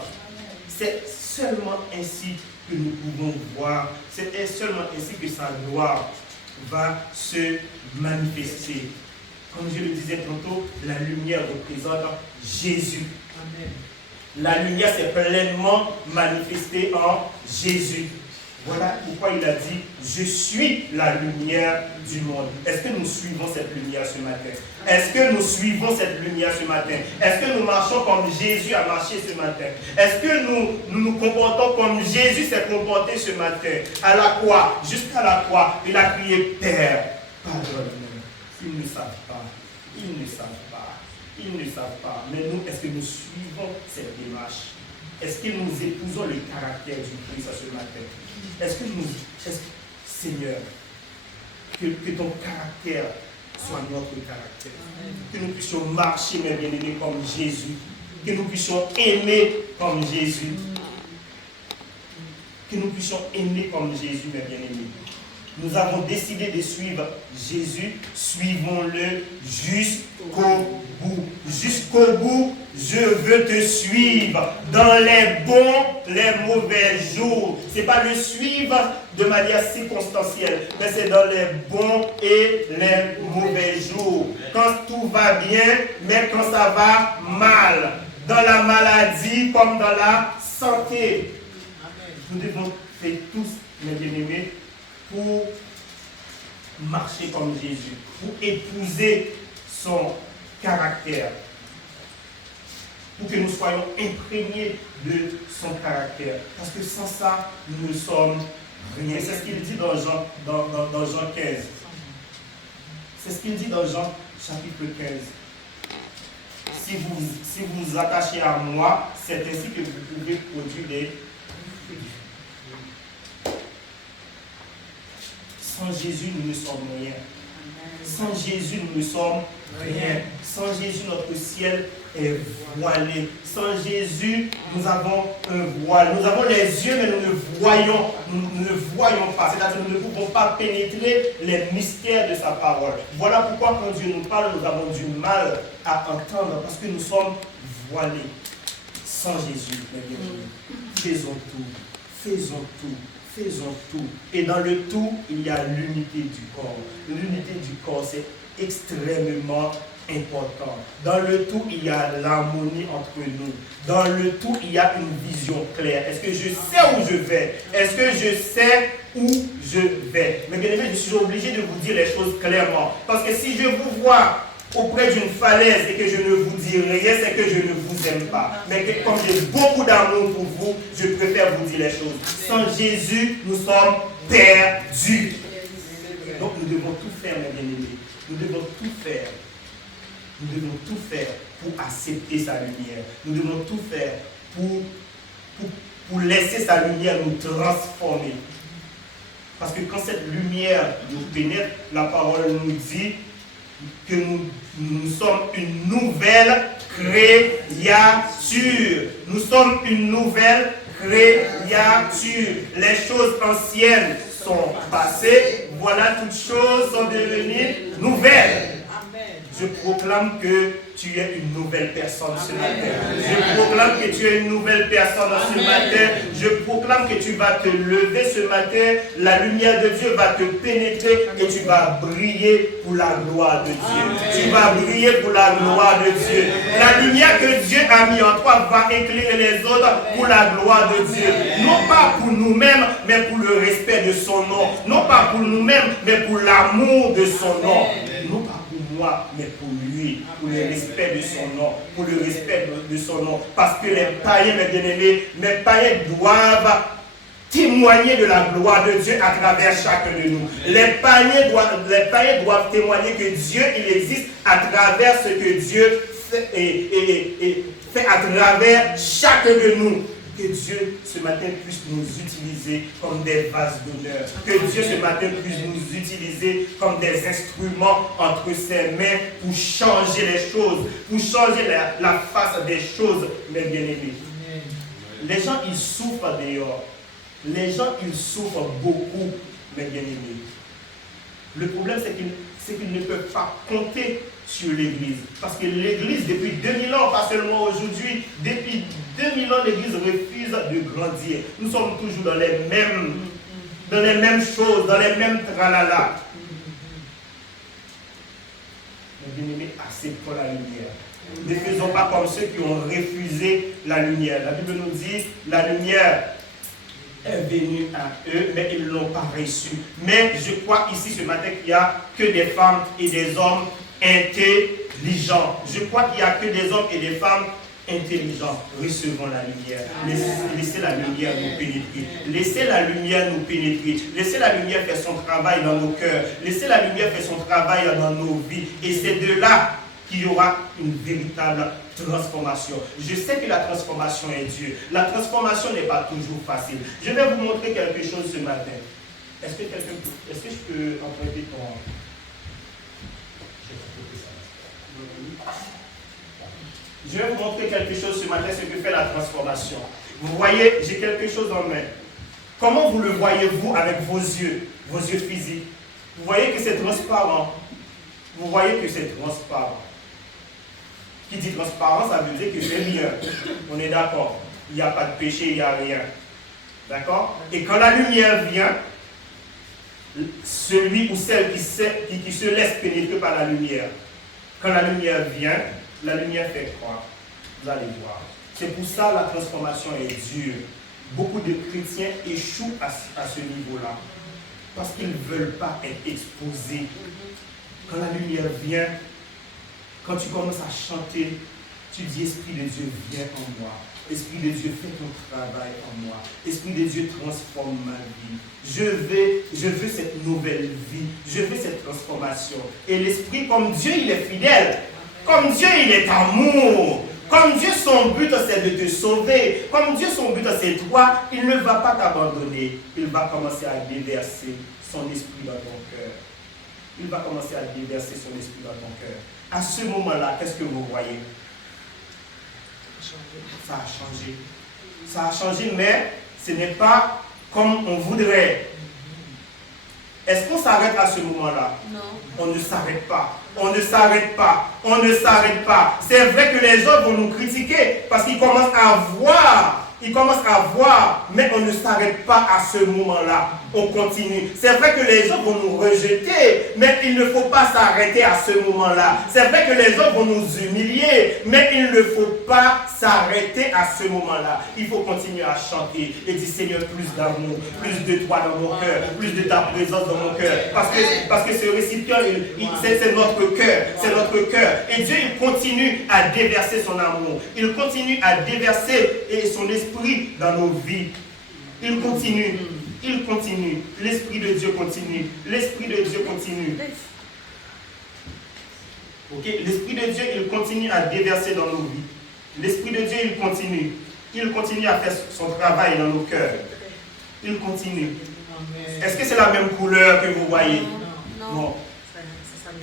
C'est seulement ainsi que nous pouvons voir. C'est seulement ainsi que sa gloire va se manifester. Comme je le disais tantôt, la lumière représente Jésus. Amen. La lumière s'est pleinement manifestée en Jésus. Voilà pourquoi il a dit « Je suis la lumière du monde ». Est-ce que nous suivons cette lumière ce matin? Est-ce que nous suivons cette lumière ce matin? Est-ce que nous marchons comme Jésus a marché ce matin? Est-ce que nous nous comportons comme Jésus s'est comporté ce matin? À la croix, jusqu'à la croix, il a crié « Père, pardonne-moi ». Ils ne savent pas. Ils ne savent pas. Ils ne savent pas. Mais nous, est-ce que nous suivons cette démarche? Est-ce que nous épousons le caractère du Christ ce matin? Est-ce que Seigneur, que ton caractère soit notre caractère? Que nous puissions marcher, mes bien-aimés, comme Jésus. Que nous puissions aimer comme Jésus. Que nous puissions aimer comme Jésus, mes bien-aimés. Nous avons décidé de suivre Jésus, suivons-le jusqu'au bout. Jusqu'au bout, je veux te suivre dans les bons, les mauvais jours. Ce n'est pas le suivre de manière circonstancielle, mais c'est dans les bons et les mauvais jours. Quand tout va bien, mais quand ça va mal. Dans la maladie comme dans la santé. Nous devons faire tous, mes bien-aimés, pour marcher comme Jésus, pour épouser son caractère, pour que nous soyons imprégnés de son caractère. Parce que sans ça, nous ne sommes rien. C'est ce qu'il dit dans Jean 15. C'est ce qu'il dit dans Jean chapitre 15. Si vous vous attachez à moi, c'est ainsi que vous pouvez produire des fruits. Sans Jésus, nous ne sommes rien. Sans Jésus, nous ne sommes rien. Sans Jésus, notre ciel est voilé. Sans Jésus, nous avons un voile. Nous avons les yeux, mais nous ne voyons pas. C'est-à-dire que nous ne pouvons pas pénétrer les mystères de sa parole. Voilà pourquoi quand Dieu nous parle, nous avons du mal à entendre, parce que nous sommes voilés. Sans Jésus, mes bien-aimés, faisons tout. Faisons tout. Et dans le tout, il y a l'unité du corps. L'unité du corps, c'est extrêmement important. Dans le tout, il y a l'harmonie entre nous. Dans le tout, il y a une vision claire. Est-ce que je sais où je vais? Est-ce que je sais où je vais? Mais bien aimé, je suis obligé de vous dire les choses clairement. Parce que si je vous vois auprès d'une falaise et que je ne vous dis rien, c'est que je ne vous aime pas. Mais que, comme j'ai beaucoup d'amour pour vous, je préfère vous dire les choses. Sans Jésus, nous sommes perdus. Donc nous devons tout faire, mes bien-aimés. Nous devons tout faire. Nous devons tout faire pour accepter sa lumière. Nous devons tout faire pour laisser sa lumière nous transformer. Parce que quand cette lumière nous pénètre, la parole nous dit que nous sommes une nouvelle créature. Nous sommes une nouvelle créature. Les choses anciennes sont passées. Voilà, toutes choses sont devenues nouvelles. Je proclame que tu es une nouvelle personne ce matin. Je proclame que tu es une nouvelle personne ce matin. Je proclame que tu vas te lever ce matin. La lumière de Dieu va te pénétrer et tu vas briller pour la gloire de Dieu. Tu vas briller pour la gloire de Dieu. La lumière que Dieu a mis en toi va éclairer les autres pour la gloire de Dieu. Non pas pour nous-mêmes, mais pour le respect de son nom. Non pas pour nous-mêmes, mais pour l'amour de son nom. Non pas pour moi, mais pour lui, pour le respect de son nom, pour le respect de son nom. Parce que les païens, mes bien-aimés, mes païens doivent témoigner de la gloire de Dieu à travers chacun de nous. Les païens doivent témoigner que Dieu, il existe à travers ce que Dieu fait, et fait à travers chacun de nous. Que Dieu ce matin puisse nous utiliser comme des vases d'honneur. Que Dieu ce matin puisse nous utiliser comme des instruments entre ses mains pour changer les choses, pour changer la face des choses, mes bien-aimés. Les gens, ils souffrent dehors. Les gens, ils souffrent beaucoup, mes bien-aimés. Le problème, c'est qu'ils ne peuvent pas compter sur l'Église. Parce que l'Église, depuis 2000 ans, pas seulement aujourd'hui, depuis 2000 ans, l'Église refuse de grandir. Nous sommes toujours dans les mêmes choses, dans les mêmes tralala. Mais bien aimés, acceptons la lumière. Ne faisons pas comme ceux qui ont refusé la lumière. La Bible nous dit, la lumière est venue à eux, mais ils ne l'ont pas reçue. Mais je crois ici ce matin qu'il n'y a que des femmes et des hommes intelligents. Je crois qu'il n'y a que des hommes et des femmes intelligents. Recevons la lumière. Laissez la lumière nous pénétrer. Laissez la lumière nous pénétrer. Laissez la lumière faire son travail dans nos cœurs. Laissez la lumière faire son travail dans nos vies. Et c'est de là qu'il y aura une véritable transformation. Je sais que la transformation est Dieu. La transformation n'est pas toujours facile. Je vais vous montrer quelque chose ce matin. Est-ce que je peux emprunter ton... Je vais vous montrer quelque chose ce matin, ce que fait la transformation. Vous voyez, j'ai quelque chose en main. Comment vous le voyez-vous avec vos yeux physiques? Vous voyez que c'est transparent. Vous voyez que c'est transparent. Qui dit transparent, ça veut dire que c'est rien. On est d'accord. Il n'y a pas de péché, il n'y a rien. D'accord? Et quand la lumière vient, celui ou celle qui se laisse pénétrer par la lumière, quand la lumière vient, la lumière fait quoi? Vous allez voir. C'est pour ça que la transformation est dure. beaucoup de chrétiens échouent à ce niveau-là. Parce qu'ils ne veulent pas être exposés. Quand la lumière vient, quand tu commences à chanter, tu dis Esprit de Dieu, viens en moi. Esprit de Dieu, fais ton travail en moi. Esprit de Dieu, transforme ma vie. Je veux cette nouvelle vie. Je veux cette transformation. Et l'Esprit, comme Dieu, il est fidèle. Comme Dieu, il est amour. Comme Dieu, son but, c'est de te sauver. Comme Dieu, son but, c'est toi. Il ne va pas t'abandonner. Il va commencer à déverser son esprit dans ton cœur. Il va commencer à déverser son esprit dans ton cœur. À ce moment-là, qu'est-ce que vous voyez? Ça a changé. Ça a changé, mais ce n'est pas comme on voudrait. Est-ce qu'on s'arrête à ce moment-là? Non. On ne s'arrête pas. On ne s'arrête pas. On ne s'arrête pas. C'est vrai que les gens vont nous critiquer parce qu'ils commencent à voir. Ils commencent à voir, mais on ne s'arrête pas à ce moment-là. On continue. C'est vrai que les gens vont nous rejeter, mais il ne faut pas s'arrêter à ce moment-là. C'est vrai que les gens vont nous humilier, mais il ne faut pas s'arrêter à ce moment-là. Il faut continuer à chanter et dire Seigneur, plus d'amour, plus de toi dans mon cœur, plus de ta présence dans mon cœur. Parce que ce récipient, c'est notre cœur. C'est notre cœur. Et Dieu, il continue à déverser son amour. Il continue à déverser son esprit dans nos vies. Il continue. Il continue. L'Esprit de Dieu continue. L'Esprit de Dieu continue. Ok? L'Esprit de Dieu, il continue à déverser dans nos vies. L'Esprit de Dieu, il continue. Il continue à faire son travail dans nos cœurs. Il continue. Est-ce que c'est la même couleur que vous voyez? Non.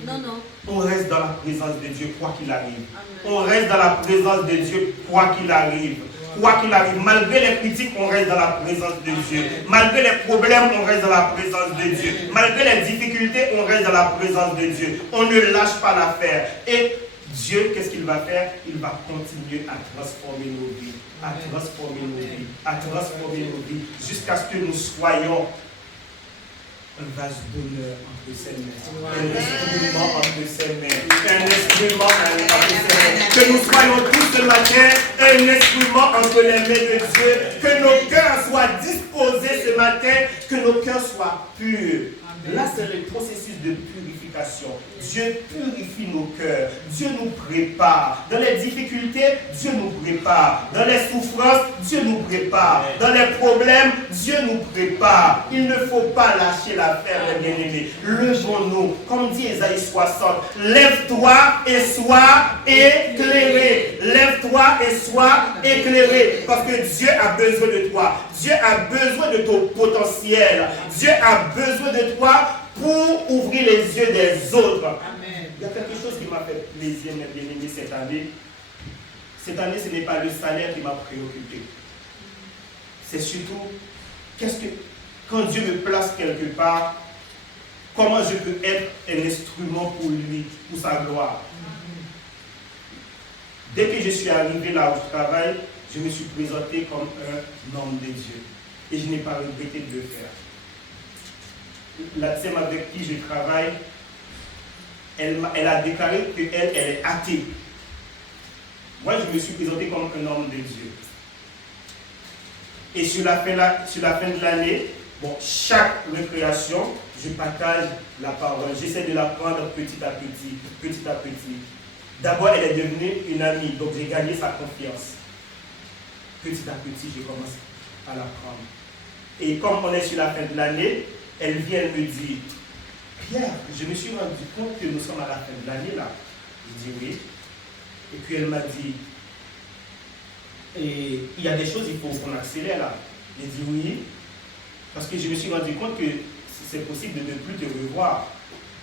Non. On reste dans la présence de Dieu, quoi qu'il arrive. On reste dans la présence de Dieu, quoi qu'il arrive. Quoi qu'il arrive, malgré les critiques, on reste dans la présence de Dieu. Malgré les problèmes, on reste dans la présence de Dieu. Malgré les difficultés, on reste dans la présence de Dieu. On ne lâche pas l'affaire. Et Dieu, qu'est-ce qu'il va faire? Il va continuer à transformer nos vies. À transformer nos vies. À transformer nos vies. Jusqu'à ce que nous soyons un vase d'honneur entre ses mains. Un instrument entre ses mains. Un instrument entre ses mains. Que nous soyons tous ce matin un instrument entre les mains de Dieu. Que nos cœurs soient disposés ce matin. Que nos cœurs soient purs. Là, c'est le processus de purification. Dieu purifie nos cœurs. Dieu nous prépare. Dans les difficultés, Dieu nous prépare. Dans les souffrances, Dieu nous prépare. Dans les problèmes, Dieu nous prépare. Il ne faut pas lâcher l'affaire, les bien-aimés. Levons-nous, comme dit Ésaïe 60. Lève-toi et sois éclairé. Lève-toi et sois éclairé. Parce que Dieu a besoin de toi. Dieu a besoin de ton potentiel. Dieu a besoin de toi pour ouvrir les yeux des autres. Amen. Il y a quelque chose qui m'a fait plaisir, mes bien-aimés, cette année. Cette année, ce n'est pas le salaire qui m'a préoccupé. C'est surtout, quand Dieu me place quelque part, comment je peux être un instrument pour lui, pour sa gloire. Dès que je suis arrivé là où je travaille, je me suis présenté comme un homme de Dieu. Et je n'ai pas regretté de le faire. La dame avec qui je travaille, elle a déclaré qu'elle est athée. Moi, je me suis présenté comme un homme de Dieu. Et sur la fin de l'année, chaque récréation, je partage la parole. J'essaie de l'apprendre petit à petit. D'abord, elle est devenue une amie, donc j'ai gagné sa confiance. Petit à petit, je commence à l'apprendre. Et comme on est sur la fin de l'année, elle vient me dire, Pierre, je me suis rendu compte que nous sommes à la fin de l'année là. Je dis oui. Et puis elle m'a dit, et il y a des choses, il faut qu'on accélère là. J'ai dit oui, parce que je me suis rendu compte que c'est possible de ne plus te revoir.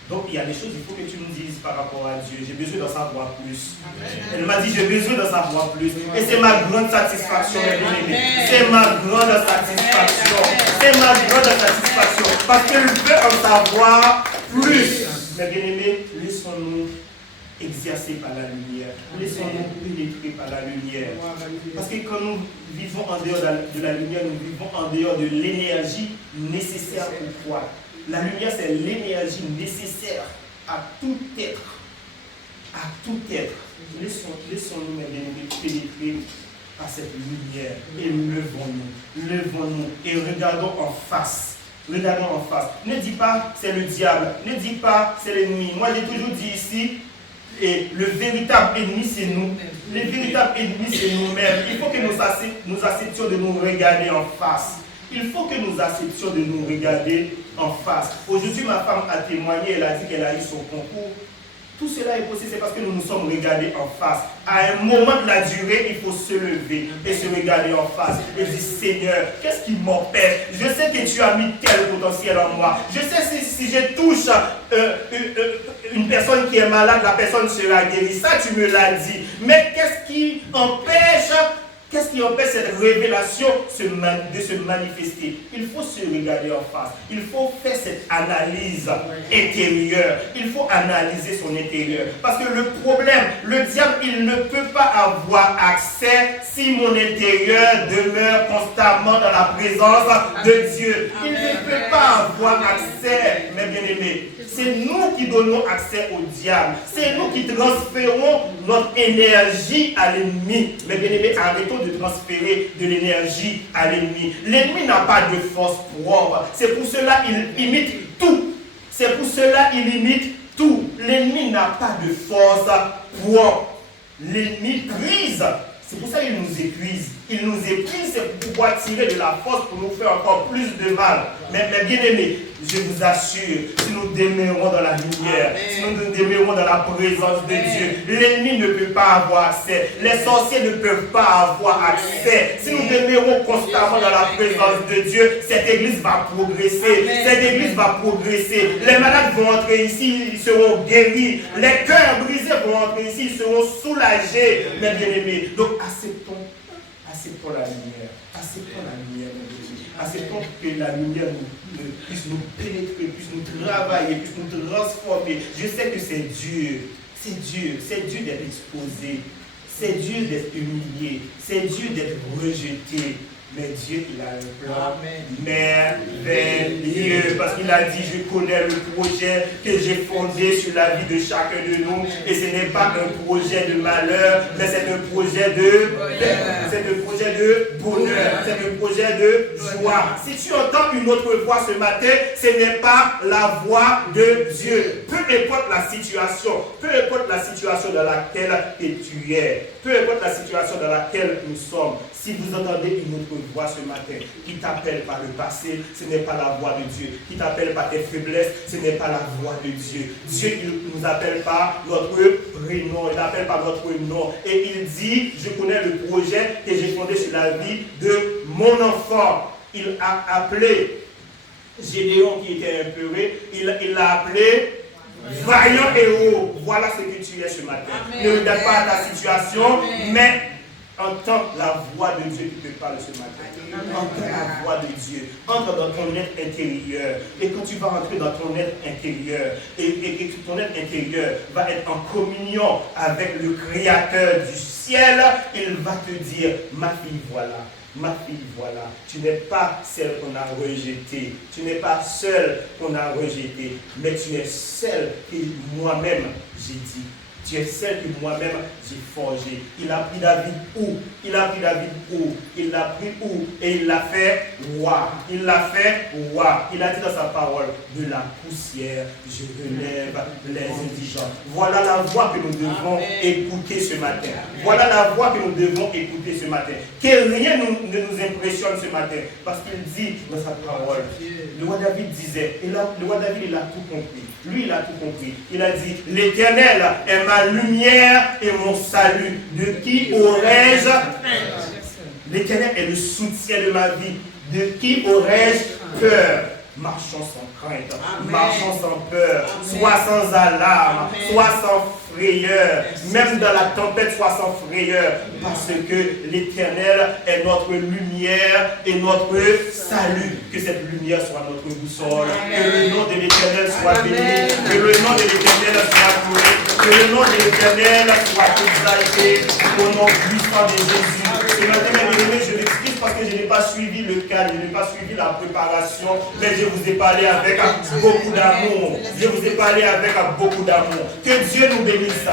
Donc il y a des choses, il faut que tu nous dises par rapport à Dieu. J'ai besoin d'en savoir plus. Amen. Elle m'a dit, j'ai besoin d'en savoir plus. Et c'est ma grande satisfaction, mes bien-aimés. C'est ma grande satisfaction. C'est ma grande satisfaction. Parce qu'elle veut en savoir plus. Mes bien-aimés, laissons-nous exercer par la lumière. Laissons-nous pénétrer par la lumière. Parce que quand nous vivons en dehors de la lumière, nous vivons en dehors de l'énergie nécessaire pour croire. La lumière, c'est l'énergie nécessaire à tout être. À tout être. Laissons-nous, mes bien-aimés, pénétrer à cette lumière et levons-nous et regardons en face. Regardons en face. Ne dis pas c'est le diable, ne dis pas c'est l'ennemi. Moi j'ai toujours dit ici, et le véritable ennemi c'est nous. Le véritable ennemi c'est nous-mêmes. Il faut que nous acceptions de nous regarder en face. Il faut que nous acceptions de nous regarder en face. Aujourd'hui ma femme a témoigné, elle a dit qu'elle a eu son concours. Tout cela est possible, c'est parce que nous nous sommes regardés en face. À un moment de la durée, il faut se lever et se regarder en face. Et dire, Seigneur, qu'est-ce qui m'empêche? Je sais que tu as mis tel potentiel en moi. Je sais si je touche une personne qui est malade, la personne sera guérie. Ça, tu me l'as dit. Mais qu'est-ce qui empêche cette révélation de se manifester? Il faut se regarder en face. Il faut faire cette analyse intérieure. Il faut analyser son intérieur. Parce que le problème, le diable, il ne peut pas avoir accès si mon intérieur demeure constamment dans la présence de Dieu. Il ne peut pas avoir accès, mes bien-aimés. C'est nous qui donnons accès au diable. C'est nous qui transférons notre énergie à l'ennemi. Mais bien aimé, arrêtons de transférer de l'énergie à l'ennemi. L'ennemi n'a pas de force propre. C'est pour cela qu'il imite tout. C'est pour cela qu'il imite tout. L'ennemi n'a pas de force propre. L'ennemi brise. C'est pour ça qu'il nous épuise. Il nous épuise, c'est pour pouvoir tirer de la force pour nous faire encore plus de mal. Mais bien aimés, je vous assure, si nous demeurons dans la lumière, si nous demeurons dans la présence de Dieu, l'ennemi ne peut pas avoir accès. Les sorciers ne peuvent pas avoir accès. Si nous demeurons constamment dans la présence de Dieu, cette église va progresser. Cette église va progresser. Les malades vont entrer ici, ils seront guéris. Les cœurs brisés vont entrer ici, ils seront soulagés. Mais bien aimés, donc acceptons la lumière. Acceptons la lumière. Acceptons que la lumière puisse nous pénétrer, puisse nous travailler, puisse nous transformer. Je sais que c'est dur. C'est dur d'être exposé. C'est dur d'être humilié. C'est dur d'être rejeté. Mais Dieu, il a un plan merveilleux. Parce qu'il a dit, je connais le projet que j'ai fondé sur la vie de chacun de nous. Et ce n'est pas un projet de malheur, mais c'est un projet de bonheur. C'est un projet de joie. Si tu entends une autre voix ce matin, ce n'est pas la voix de Dieu. Peu importe la situation dans laquelle tu es, peu importe la situation dans laquelle nous sommes, si vous entendez une autre voix ce matin qui t'appelle par le passé, ce n'est pas la voix de Dieu. Qui t'appelle par tes faiblesses, ce n'est pas la voix de Dieu. Dieu, il ne nous appelle pas notre prénom, il appelle par notre nom. Et il dit, je connais le projet que j'ai fondé sur la vie de mon enfant. Il a appelé Gédéon qui était apeuré, il l'a appelé vaillant héros. Voilà ce que tu es ce matin. Amen. Ne regarde pas ta situation, mais entends la voix de Dieu qui te parle ce matin. Entends la voix de Dieu. Entre dans ton être intérieur. Et quand tu vas entrer dans ton être intérieur, et que ton être intérieur va être en communion avec le Créateur du ciel, il va te dire, ma fille, voilà. Ma fille, voilà, tu n'es pas celle qu'on a rejetée. Tu n'es pas seule qu'on a rejetée. Mais tu es celle que moi-même j'ai dit. Tu es celle que moi-même j'ai forgée. Il a pris David où? Il a pris où? Et il l'a fait roi. Il l'a fait roi. Il a dit dans sa parole, de la poussière, je relève les indigents. Voilà la voix que nous devons écouter ce matin. Voilà la voix que nous devons écouter ce matin. Que rien ne nous impressionne ce matin. Parce qu'il dit dans sa parole, le roi David disait, et là, le roi David, il a tout compris. Lui, il a tout compris. Il a dit, l'Éternel est ma lumière et mon salut. De qui aurais-je? L'Éternel est le soutien de ma vie. De qui aurais-je peur? Marchons sans crainte, marchons sans peur, sois sans alarme, sois sans frayeur, même dans la tempête, sois sans frayeur, parce que l'Éternel est notre lumière et notre salut. Que cette lumière soit notre boussole, que le nom de l'Éternel soit béni, que le nom de l'Éternel soit loué, que le nom de l'Éternel soit exalté au nom puissant de Jésus. Et maintenant, bien aimé, je m'excuse parce que je n'ai pas suivi le cadre, je n'ai pas suivi la préparation, mais je vous ai parlé avec beaucoup d'amour. Je vous ai parlé avec beaucoup d'amour. Que Dieu nous bénisse.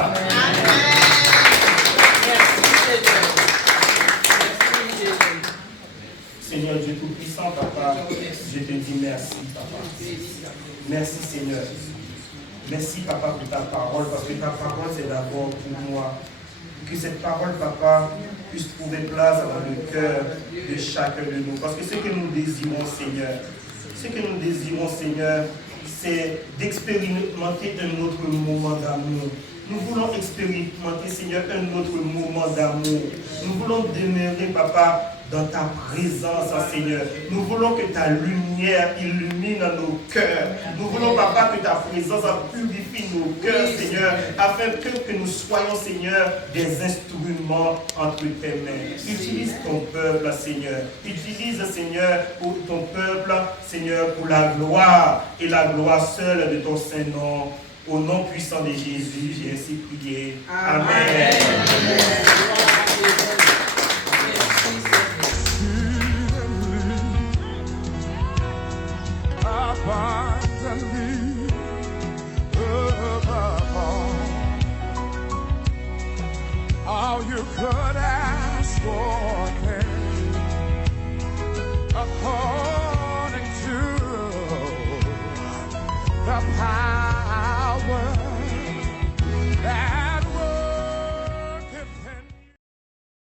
Seigneur Dieu Tout-Puissant, Papa, je te dis merci, Papa. Merci, Seigneur. Merci, Papa, pour ta parole, parce que ta parole, c'est d'abord pour moi. Que cette parole, Papa, puisse trouver place dans le cœur de chacun de nous. Parce que ce que nous désirons, Seigneur, c'est d'expérimenter un autre moment d'amour. Nous voulons expérimenter, Seigneur, un autre moment d'amour. Nous voulons demeurer, Papa, dans ta présence, Seigneur. Nous voulons que ta lumière illumine nos cœurs. Nous voulons, Papa, que ta présence purifie nos cœurs, Seigneur, afin que nous soyons, Seigneur, des instruments entre tes mains. Utilise ton peuple, Seigneur. Utilise, Seigneur, pour ton peuple, Seigneur, pour la gloire et la gloire seule de ton Saint-Nom. Au nom puissant de Jésus, j'ai ainsi prié. Amen. Abundantly above all you could ask for, according to the power